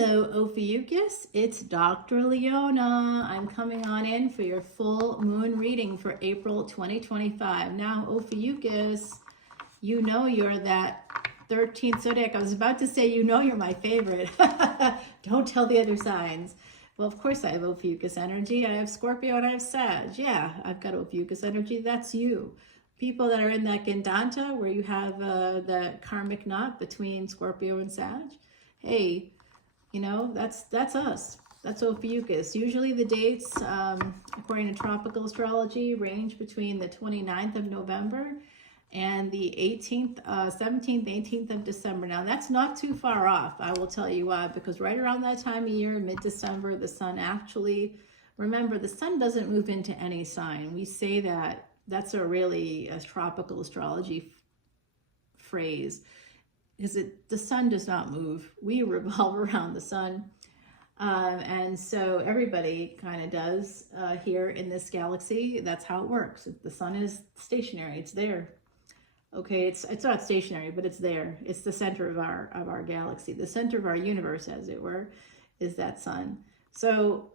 Hello, Ophiuchus. It's Dr. Leona. I'm coming on in for your full moon reading for April 2025. Now, Ophiuchus, you know you're that 13th zodiac. I was about to say, you know you're my favorite. Don't tell the other signs. Well, of course I have Ophiuchus energy. I have Scorpio and I have Sag. Yeah, I've got Ophiuchus energy. That's you. People that are in that Gandanta, where you have the karmic knot between Scorpio and Sag. Hey, you know, that's us. That's Ophiuchus. Usually the dates, according to tropical astrology, range between the 29th of November and the 17th, 18th of December. Now, that's not too far off, I will tell you why, because right around that time of year, mid-December, the sun actually, remember, the sun doesn't move into any sign. We say that, that's a tropical astrology phrase. Because the sun does not move. We revolve around the sun. And so everybody kind of does here in this galaxy. That's how it works. The sun is stationary. It's there. Okay, it's not stationary, but it's there. It's the center of our galaxy. The center of our universe, as it were, is that sun. So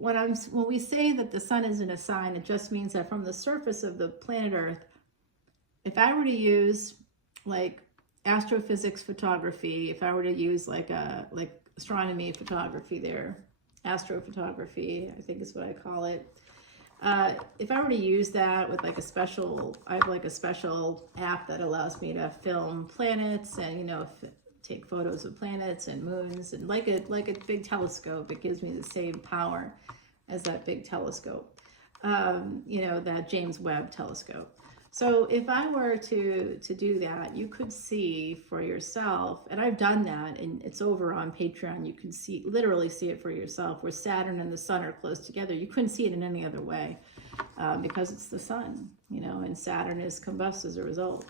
when we say that the sun is in a sign, it just means that from the surface of the planet Earth, if I were to use like astrophysics photography, if I were to use like astronomy photography there, astrophotography, I think is what I call it. If I were to use that with like I have like a special app that allows me to film planets and, you know, take photos of planets and moons, and like a big telescope. It gives me the same power as that big telescope, you know, that James Webb telescope. So if I were to do that, you could see for yourself, and I've done that, and it's over on Patreon. You can literally see it for yourself, where Saturn and the sun are close together. You couldn't see it in any other way because it's the sun, you know, and Saturn is combust as a result.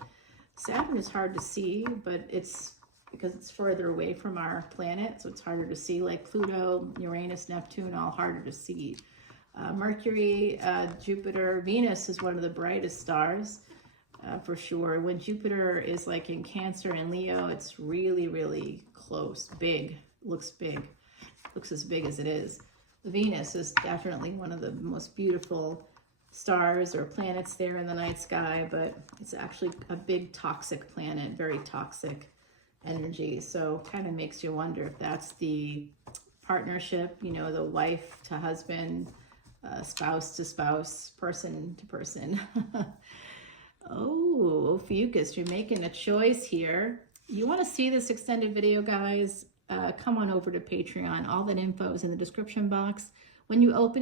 Saturn is hard to see, but it's because it's further away from our planet, so it's harder to see, like Pluto, Uranus, Neptune, all harder to see. Mercury, Jupiter, Venus is one of the brightest stars for sure. When Jupiter is like in Cancer and Leo, it's really, really close, big, looks as big as it is. Venus is definitely one of the most beautiful stars or planets there in the night sky, but it's actually a big toxic planet, very toxic energy. So kind of makes you wonder if that's the partnership, you know, the wife to husband, spouse to spouse, person to person. Oh, Ophiuchus, you're making a choice here. You want to see this extended video, guys? Come on over to Patreon. All that info is in the description box. When you open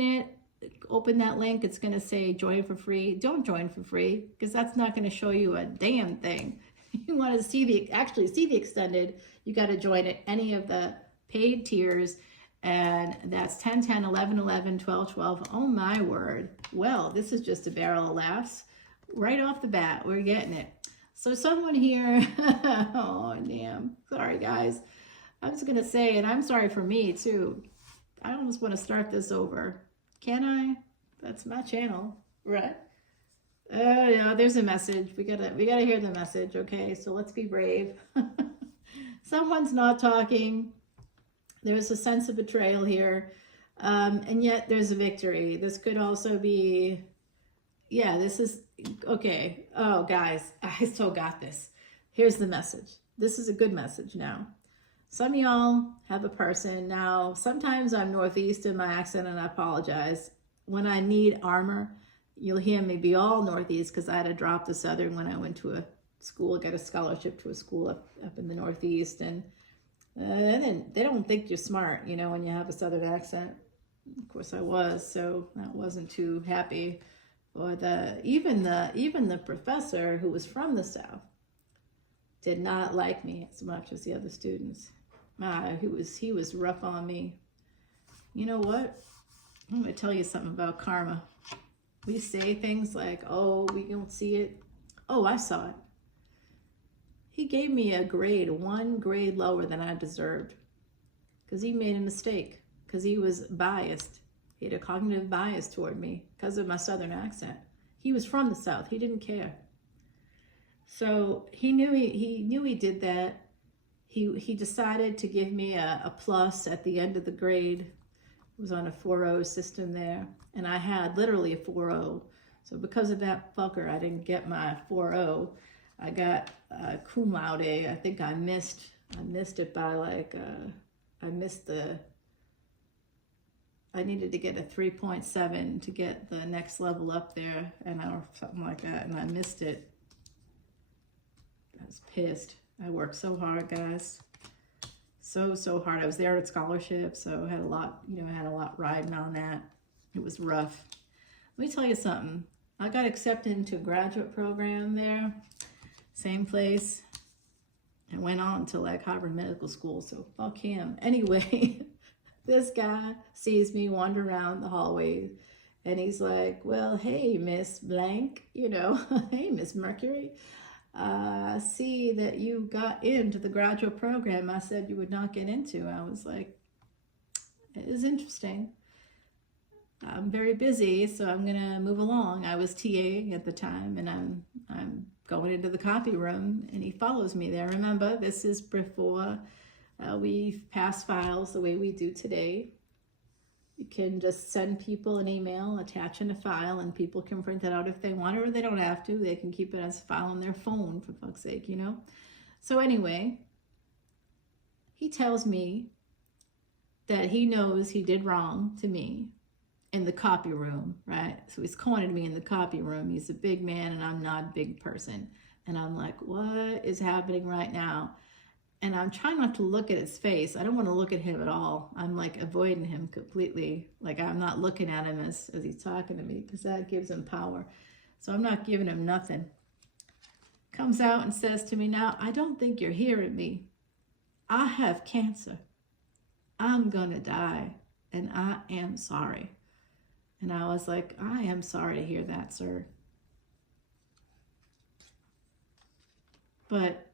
that link, it's going to say join for free. Don't join for free, because that's not going to show you a damn thing. You want to actually see the extended, you got to join at any of the paid tiers. And that's 10, 10, 11, 11, 12, 12. Oh my word. Well, this is just a barrel of laughs. Right off the bat, we're getting it. So someone here, oh damn, sorry guys. I'm just gonna say, and I'm sorry for me too. I almost want to start this over. Can I? That's my channel, right? Yeah, there's a message. We gotta hear the message, okay? So let's be brave. Someone's not talking. There's a sense of betrayal here, and yet there's a victory. This could also be, yeah, this is, okay. Oh, guys, I still got this. Here's the message. This is a good message now. Some of y'all have a person. Now, sometimes I'm Northeast in my accent, and I apologize. When I need armor, you'll hear me be all Northeast, because I had to drop the Southern when I went to a school, got a scholarship to a school up in the Northeast, and they don't think you're smart, you know, when you have a Southern accent. Of course I was, so that wasn't too happy. But even the professor who was from the South did not like me as much as the other students. He was rough on me. You know what? I'm going to tell you something about karma. We say things like, oh, we don't see it. Oh, I saw it. He gave me a grade, 1 grade lower than I deserved, because he made a mistake, because he was biased. He had a cognitive bias toward me because of my Southern accent. He was from the South. He didn't care. So he knew he did that. he decided to give me a plus at the end of the grade. It was on a 4.0 system there, and I had literally a 4.0. So because of that fucker, I didn't get my 4.0. I got cum laude. I think I missed it by like, I needed to get a 3.7 to get the next level up there, or something like that, and I missed it. I was pissed. I worked so hard, guys. So hard. I was there at scholarship, so I had a lot, I had a lot riding on that. It was rough. Let me tell you something. I got accepted into a graduate program there, same place. I went on to like Harvard Medical School, so fuck him. Anyway, this guy sees me wander around the hallway, and he's like, well, hey, Miss Blank, hey, Miss Mercury. See that you got into the graduate program I said you would not get into. I was like, it is interesting. I'm very busy, so I'm gonna move along. I was TAing at the time, and I'm going into the copy room, and he follows me there. Remember, this is before we pass files the way we do today. You can just send people an email, attach in a file, and people can print it out if they want, or they don't have to. They can keep it as a file on their phone, for fuck's sake, So anyway, he tells me that he knows he did wrong to me in the copy room, right? So he's cornered me in the copy room. He's a big man, and I'm not a big person. And I'm like, what is happening right now? And I'm trying not to look at his face. I don't want to look at him at all. I'm like avoiding him completely. Like I'm not looking at him as he's talking to me, because that gives him power. So I'm not giving him nothing. Comes out and says to me, now, I don't think you're hearing me. I have cancer. I'm gonna die, and I am sorry. And I was like, I am sorry to hear that, sir. But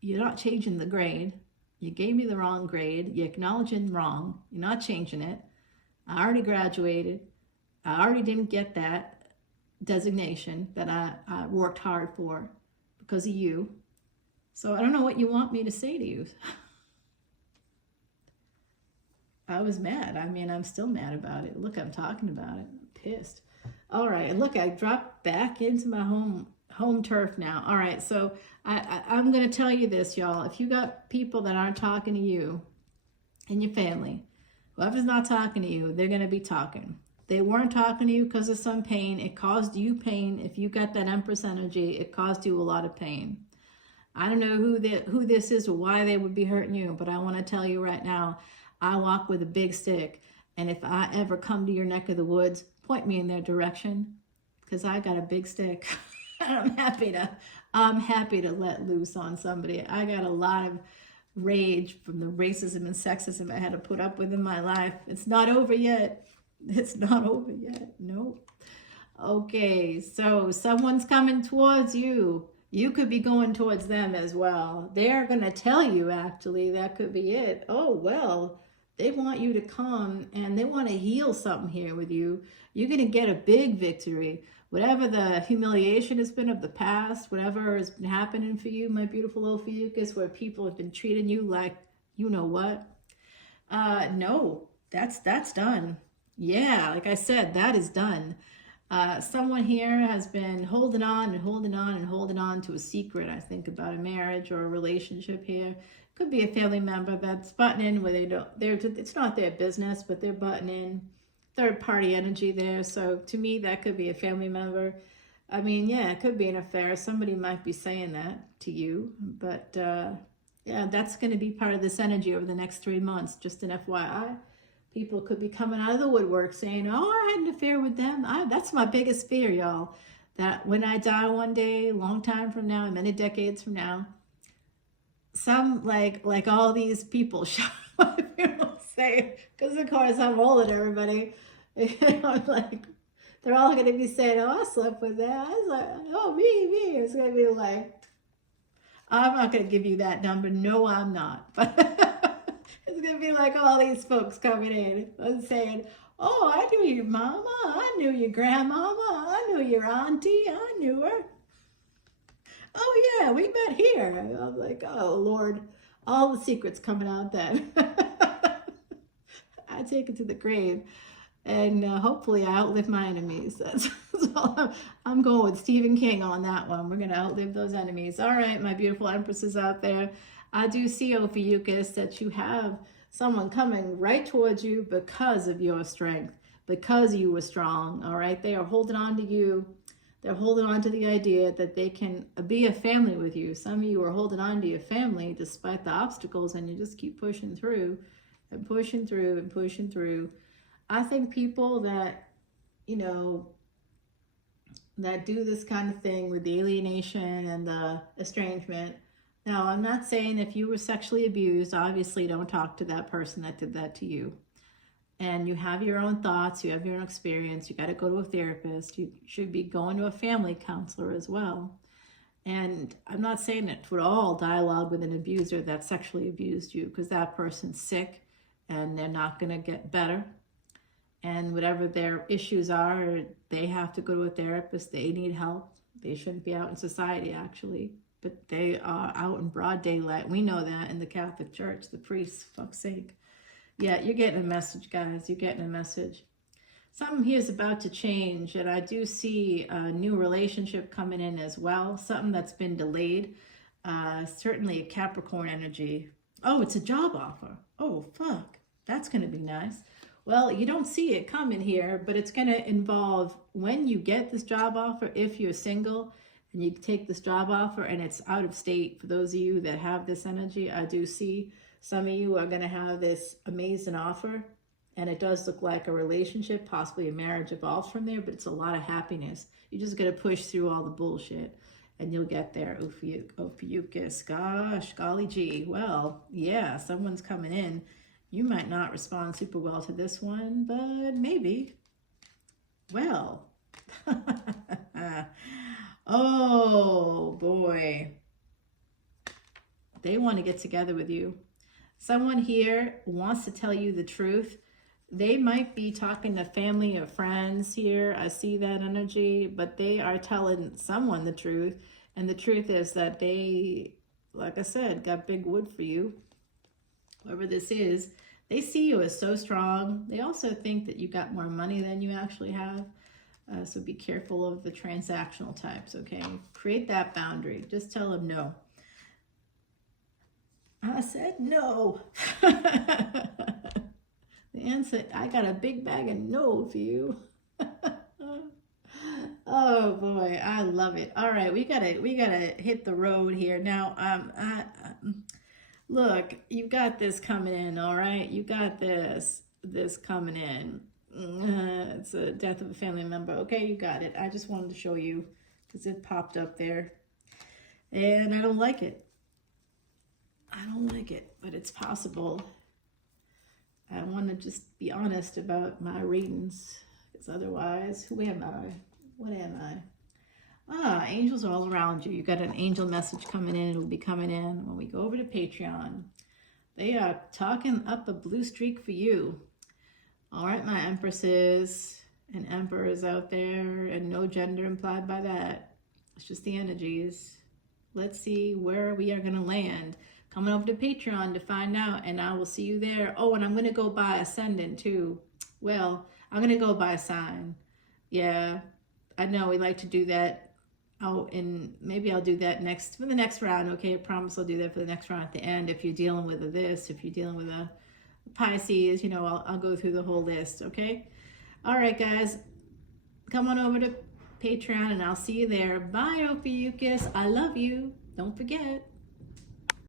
you're not changing the grade. You gave me the wrong grade. You're acknowledging wrong. You're not changing it. I already graduated. I already didn't get that designation that I worked hard for because of you. So I don't know what you want me to say to you. I was mad. I mean, I'm still mad about it. Look, I'm talking about it. I'm pissed. All right, and look, I dropped back into my home turf now. All right, so I'm going to tell you this, y'all. If you got people that aren't talking to you in your family, whoever's not talking to you, they're going to be talking. They weren't talking to you because of some pain. It caused you pain. If you got that Empress energy, it caused you a lot of pain. I don't know who this is or why they would be hurting you, but I want to tell you right now, I walk with a big stick, and if I ever come to your neck of the woods, point me in their direction, because I got a big stick. I'm happy to let loose on somebody. I got a lot of rage from the racism and sexism I had to put up with in my life. It's not over yet. It's not over yet. Nope. Okay, so someone's coming towards you. You could be going towards them as well. They're going to tell you, actually, that could be it. Oh, well, they want you to come and they want to heal something here with you. You're going to get a big victory. Whatever the humiliation has been of the past, whatever has been happening for you, my beautiful Ophiuchus, where people have been treating you like, you know what? No, that's done. Yeah, like I said, that is done. Someone here has been holding on and holding on and holding on to a secret, I think, about a marriage or a relationship here. Could be a family member that's butting in where it's not their business, but they're butting in. Third party energy there. So to me, that could be a family member. I mean, yeah, it could be an affair. Somebody might be saying that to you, but yeah, that's going to be part of this energy over the next 3 months. Just an FYI. People could be coming out of the woodwork saying, oh, I had an affair with them. That's my biggest fear, y'all. That when I die one day, long time from now, many decades from now, some like all these people show up, say, because of course I'm older, everybody. Like, they're all going to be saying, oh, I slept with that. I was like, oh, me. It's going to be like, I'm not going to give you that number. No, I'm not. But it's going to be like all these folks coming in and saying, oh, I knew your mama. I knew your grandmama. I knew your auntie. I knew her. Oh, yeah, we met here. I was like, oh, Lord. All the secrets coming out then. I take it to the grave. And hopefully I outlive my enemies. That's all. I'm going with Stephen King on that one. We're going to outlive those enemies. All right, my beautiful empresses out there. I do see, Ophiuchus, that you have someone coming right towards you because of your strength, because you were strong. All right, they are holding on to you. They're holding on to the idea that they can be a family with you. Some of you are holding on to your family despite the obstacles, and you just keep pushing through and pushing through and pushing through. I think people that, you know, that do this kind of thing with the alienation and the estrangement. Now, I'm not saying if you were sexually abused, obviously don't talk to that person that did that to you. And you have your own thoughts, you have your own experience, you got to go to a therapist, you should be going to a family counselor as well. And I'm not saying it would all dialogue with an abuser that sexually abused you, because that person's sick and they're not going to get better. And whatever their issues are, they have to go to a therapist. They need help. They shouldn't be out in society, actually. But they are out in broad daylight. We know that in the Catholic Church, the priests, fuck's sake. Yeah, you're getting a message, guys. You're getting a message. Something here is about to change. And I do see a new relationship coming in as well. Something that's been delayed. Certainly a Capricorn energy. Oh, it's a job offer. Oh, fuck. That's going to be nice. Well, you don't see it coming here, but it's going to involve when you get this job offer, if you're single and you take this job offer and it's out of state. For those of you that have this energy, I do see some of you are going to have this amazing offer, and it does look like a relationship, possibly a marriage evolves from there, but it's a lot of happiness. You're just going to push through all the bullshit and you'll get there. Ophiuchus, gosh, golly gee. Well, yeah, someone's coming in. You might not respond super well to this one, but maybe. Well, oh boy. They want to get together with you. Someone here wants to tell you the truth. They might be talking to family or friends here. I see that energy, but they are telling someone the truth. And the truth is that they, like I said, got big wood for you. Whoever this is, they see you as so strong. They also think that you got more money than you actually have. So be careful of the transactional types, okay? Create that boundary. Just tell them no. I said no. The answer, I got a big bag of no for you. Oh boy, I love it. All right, we gotta hit the road here now. Look, you've got this coming in. All right, you got this coming in. It's a death of a family member. Okay, you got it. I just wanted to show you because it popped up there, and I don't like it. I don't like it, but it's possible. I want to just be honest about my readings, because otherwise, who am I? What am I? Angels are all around you. You got an angel message coming in. It will be coming in when we go over to Patreon. They are talking up a blue streak for you. All right, my empresses and emperors out there, and no gender implied by that. It's just the energies. Let's see where we are going to land. Coming over to Patreon to find out, and I will see you there. Oh, and I'm going to go by Ascendant too. Well, I'm going to go by a sign. Yeah, I know we like to do that. And maybe I'll do that for the next round. Okay, I promise I'll do that for the next round at the end. If you're dealing with if you're dealing with a Pisces, you know, I'll go through the whole list. Okay. All right, guys, come on over to Patreon, and I'll see you there. Bye, Ophiuchus. I love you. Don't forget.